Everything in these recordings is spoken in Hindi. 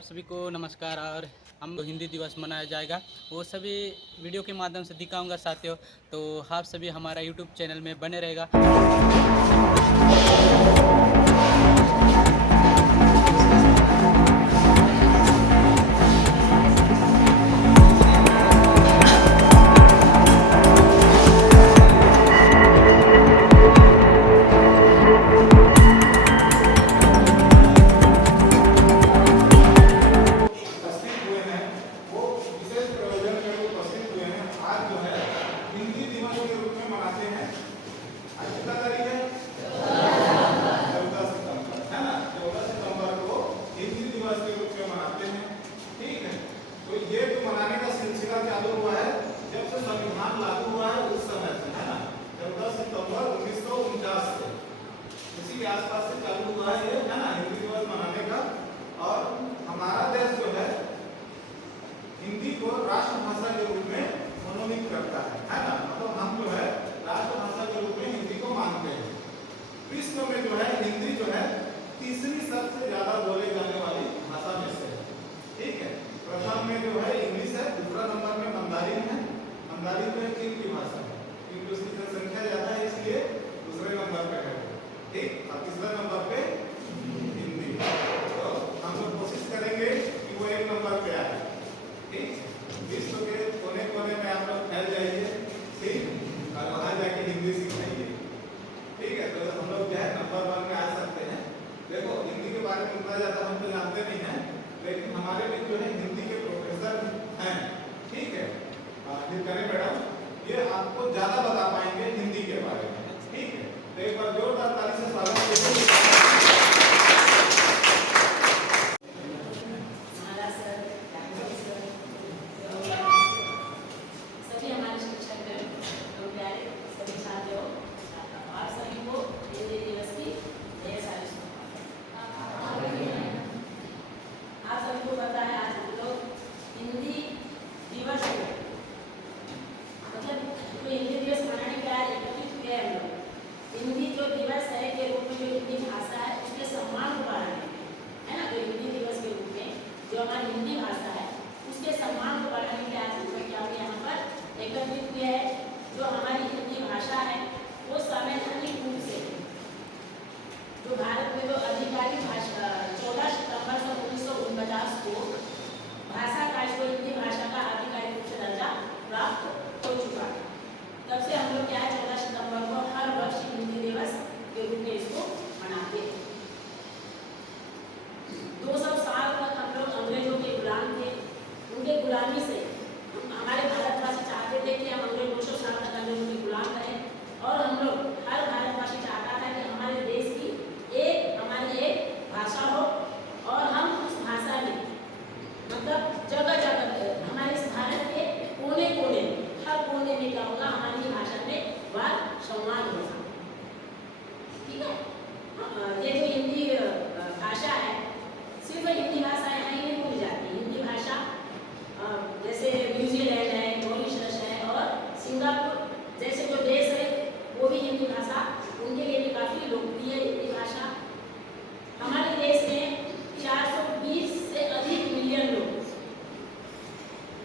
आप सभी को नमस्कार। और हम हिंदी दिवस मनाया जाएगा, वो सभी वीडियो के माध्यम से दिखाऊंगा साथियों। तो आप सभी हमारा यूट्यूब चैनल में बने रहेगा। उपस्थित हुए हैं वो विशेष प्रयोजन के लिए उपस्थित हुए हैं। आज जो है हिंदी दिवस के रूप में मनाते हैं। आज कितना तारीख है? 14 सितंबर है ना। 14 सितंबर को हिंदी दिवस के रूप में मनाते हैं। ठीक है, तो ये जो मनाने का सिलसिला चालू हुआ है जब से संविधान लागू हुआ है उस समय से, है ना। 14 सितंबर 1949 से इसी के आसपास से चालू हुआ है ये, है ना, हिंदी दिवस मनाने का। और हमारा देश जो है हिंदी को राष्ट्रभाषा के रूप में मनोनीत करता है ना। मतलब हम जो है राष्ट्रभाषा के रूप में हिंदी को मानते हैं। विश्व में जो है हिंदी जो है तीसरी सबसे ज्यादा बोले जाने वाली भाषा में से है। ठीक है, प्रथम में जो है इंग्लिश है, दूसरा नंबर में मंदारिन है। मंदारिन तो चीन की भाषा है क्योंकि उसकी जनसंख्या ज्यादा है, इसलिए दूसरे नंबर पे है। ठीक, और तीसरे नंबर पे हिंदी। तो हम लोग कोशिश करेंगे कि वो एक नंबर पे आए। ठीक, विश्व के कोने कोने में आप लोग फैल जाइए, ठीक, और वहां जाके हिंदी सीखाइए। ठीक है, तो हम लोग क्या है नंबर 1 में आ सकते हैं। देखो हिंदी के बारे में उतना ज्यादा हम तो जानते नहीं हैं, लेकिन हमारे भी जो है हिंदी के प्रोफेसर हैं। ठीक है, फिर करें मैडम, ये आपको ज्यादा बता पाएंगे हिंदी के बारे में। ठीक है, तो एक बार जोरदार ताली से स्वागत कीजिए। हिंदी जो दिवस है के रूप में जो हिंदी भाषा है उसके सम्मान को बढ़ाने, है ना, जो हिंदी दिवस के रूप में जो हमारी हिंदी भाषा है उसके सम्मान को बढ़ाने के लिए आज हम क्या यहाँ पर एकत्रित हुए हैं। जो हमारी हिंदी भाषा है वो संवैधानिक रूप से जो भारत में जो आधिकारिक भाषा 14 सितंबर 1949 को भाषा का इसको हिंदी भाषा का आधिकारिक रूप से दर्जा प्राप्त हो चुका है। तब से हम लोग क्या है 14 सितंबर को हर वर्ष हिंदी दिवस के रूप में इसको मनाते हैं। 200 साल तक हम लोग अंग्रेजों के गुलाम थे। उनके गुलामी से हमारे भारतवासी चाहते थे कि हम अंग्रेज 200 साल तक अंग्रेजों के गुलाम रहें और हम लोग हर भारतवासी चाहता था कि हमारे देश की हमारी एक भाषा हो और हम उस भाषा में मतलब जगह जगह हमारे इस भारत के कोने कोने हर कोने में क्या होगा हमारी भाषा में वाद संवाद होगा। ठीक है, ये जो हिंदी भाषा है सिर्फ हिंदी भाषा यहाँ ही नहीं भूल जाती। हिंदी भाषा जैसे न्यूजीलैंड है, मॉरिशस है और सिंगापुर जैसे जो देश है वो भी हिंदी भाषा उनके लिए भी काफ़ी लोकप्रिय है। हिंदी भाषा हमारे देश में 420 से अधिक मिलियन लोग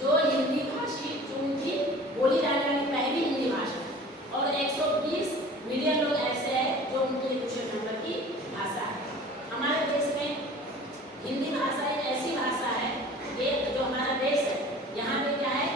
जो हिंदी भाषी जो उनकी बोली जाने वाली पहली हिंदी भाषा और 120 मिलियन लोग ऐसे हैं जो उनके दूसरे नंबर की भाषा है। हमारे देश में हिंदी भाषा एक ऐसी भाषा है ये जो हमारा देश है यहाँ पे क्या है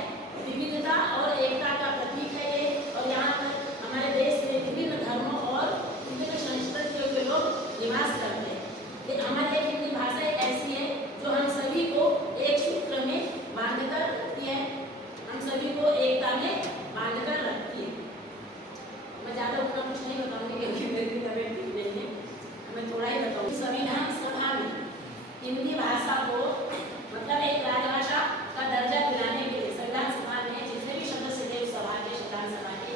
विविधता और एकता का प्रतीक है ये। और यहाँ पर हमारे देश में विभिन्न धर्मों और विभिन्न संस्कृतियों के लोग निवास करते हैं। ये हमारी एक हिंदी भाषा एक ऐसी है जो हम सभी को एक सूत्र में बांधकर रखती है, हम सभी को एकता में बांधकर रखती है। मैं ज़्यादा उतना कुछ नहीं बताऊंगी क्योंकि मेरी तबीयत ठीक नहीं है, मैं थोड़ा ही बताऊंगी। संविधान सभा में हिंदी भाषा को मतलब एक राजभाषा का दर्जा दिलाने के लिए संविधान सभा में जितने भी सदस्य थे उस सभा के संविधान सभा के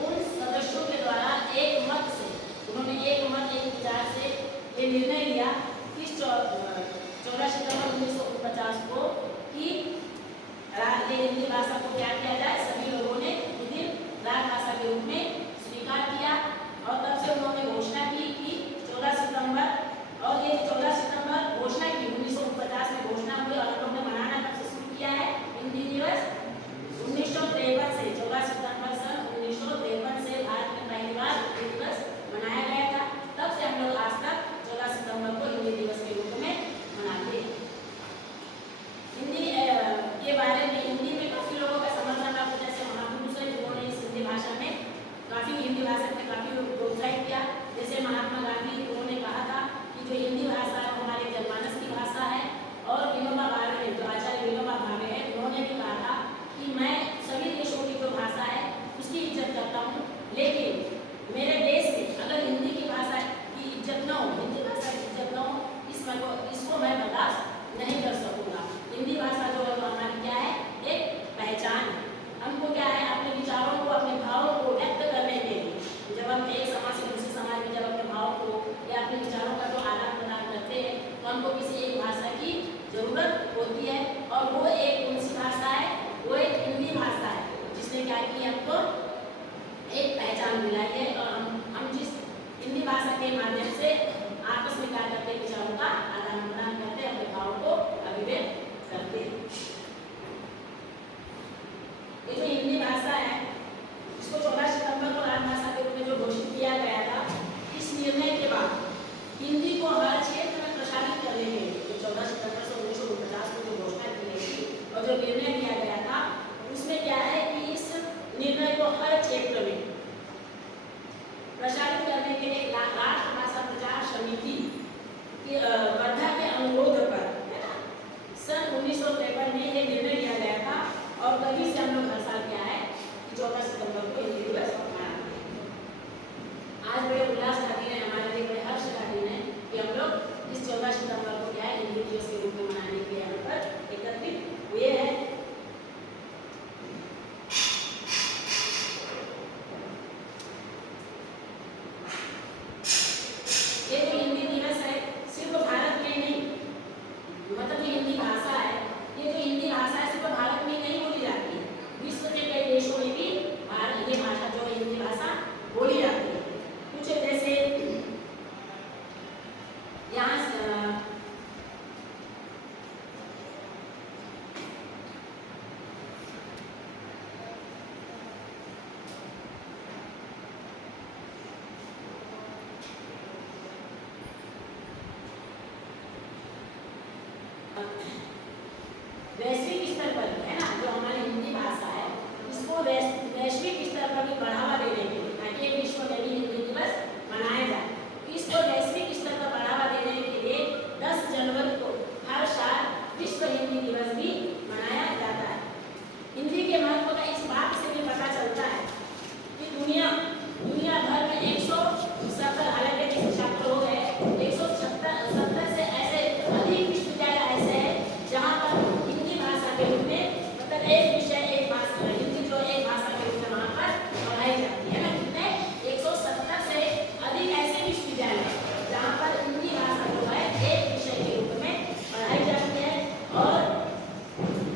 उन सदस्यों के द्वारा एक मत से उन्होंने एक विचार से ये निर्णय लिया कि 14 सितंबर 1949 को कि हिंदी भाषा को क्या किया जाए। सभी लोगों ने उस दिन राजभाषा के रूप में स्वीकार किया और तब से उन्होंने घोषणा की कि 14 सितंबर और ये 14 सितंबर घोषणा की 1949 में घोषणा जो निर्णय लिया गया था उसमें क्या है कि इस निर्णय को हर क्षेत्र में प्रसारित करने के लिए राष्ट्रभाषा प्रचार समिति की वर्धा के अनुरोध पर, है ना, सन 1953 में ये निर्णय लिया गया था और तभी से हम लोग हर साल क्या है 14 सितंबर को हिंदी दिवस मनाते हैं। आज बड़े उल्लास का दिन है, हमारे लिए बड़े हर्ष का दिन है कि हम लोग इस 14 सितंबर को क्या है हिंदी दिवस के रूप में मनाने के लिए यहाँ पर एकत्रित हुए हैं। ये जो हिंदी दिवस है सिर्फ भारत में नहीं, मतलब जो हिंदी भाषा है, ये जो हिंदी भाषा है सिर्फ भारत में नहीं बोली जाती है, विश्व के कई देशों में भी ये भाषा जो है हिंदी भाषा बोली जाती है। कुछ जैसे यहाँ वैश्विक स्तर पर, है ना, जो हमारी हिंदी भाषा है इसको वैश्विक स्तर पर भी बढ़ावा देने के लिए, ताकि विश्व में भी हिंदी दिवस मनाया जाए, इसको वैश्विक स्तर पर बढ़ावा देने के लिए 10 जनवरी को हर साल विश्व हिंदी दिवस भी मनाया जाता है। हिंदी के महत्व का इस बात से भी पता चलता है कि दुनिया भर में 170, हालांकि जैसे छात्र हो गए 170 से ऐसे अधिक विश्वविद्यालय ऐसे हैं जहाँ पर हिंदी भाषा के रूप में, मतलब एक विषय एक भाषा, हिंदी जो एक भाषा के रूप में वहाँ पर पढ़ाई जाती है ना। कितने 170 से अधिक ऐसे विश्वविद्यालय जहाँ पर हिंदी भाषा जो है एक विषय के रूप में पढ़ाई जाती है, और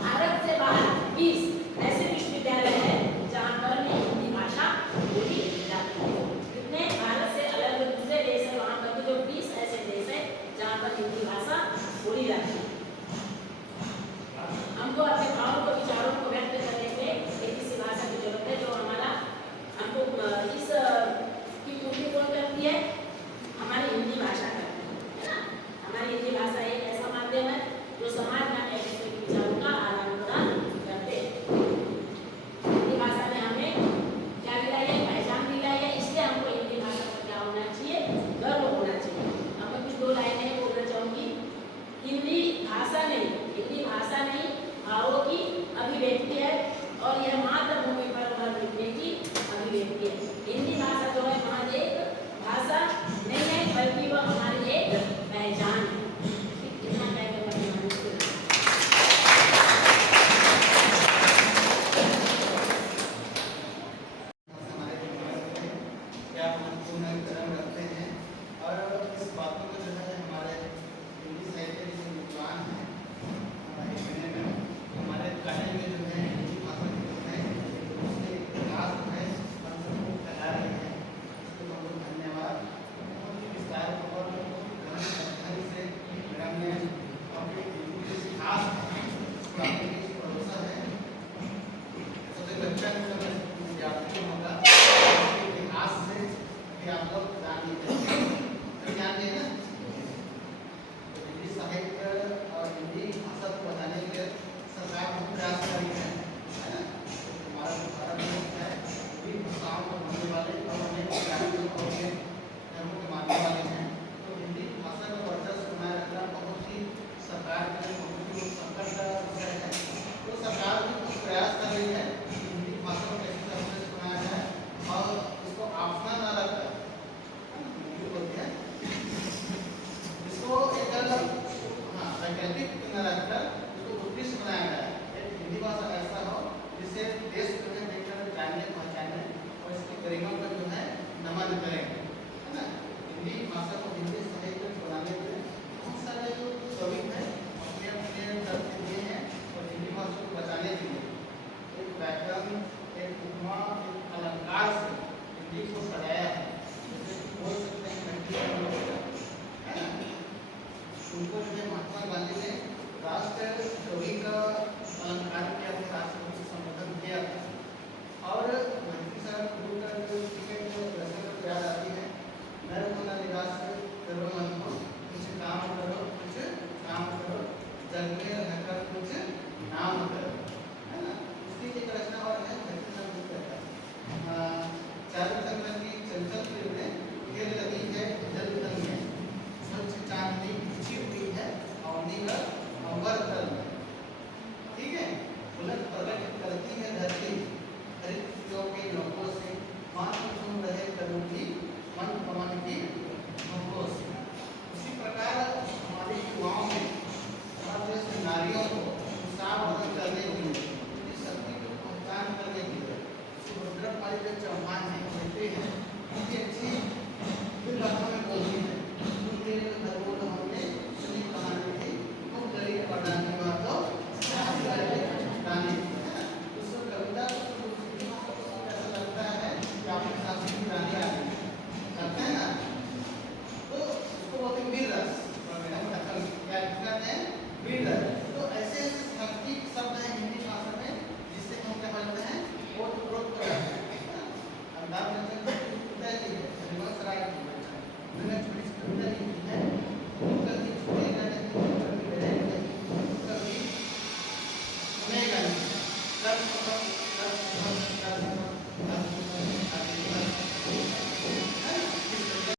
भारत से बाहर 20 ऐसे विश्वविद्यालय हैं जहाँ पर हिंदी भाषा बोली जाती है। कितने भारत से अलग दूसरे देश है वहाँ पर जो 20 ऐसे देश है जहाँ पर हिंदी भाषा बोली जाती है। हमको अपने भावों को विचारों को व्यक्त करने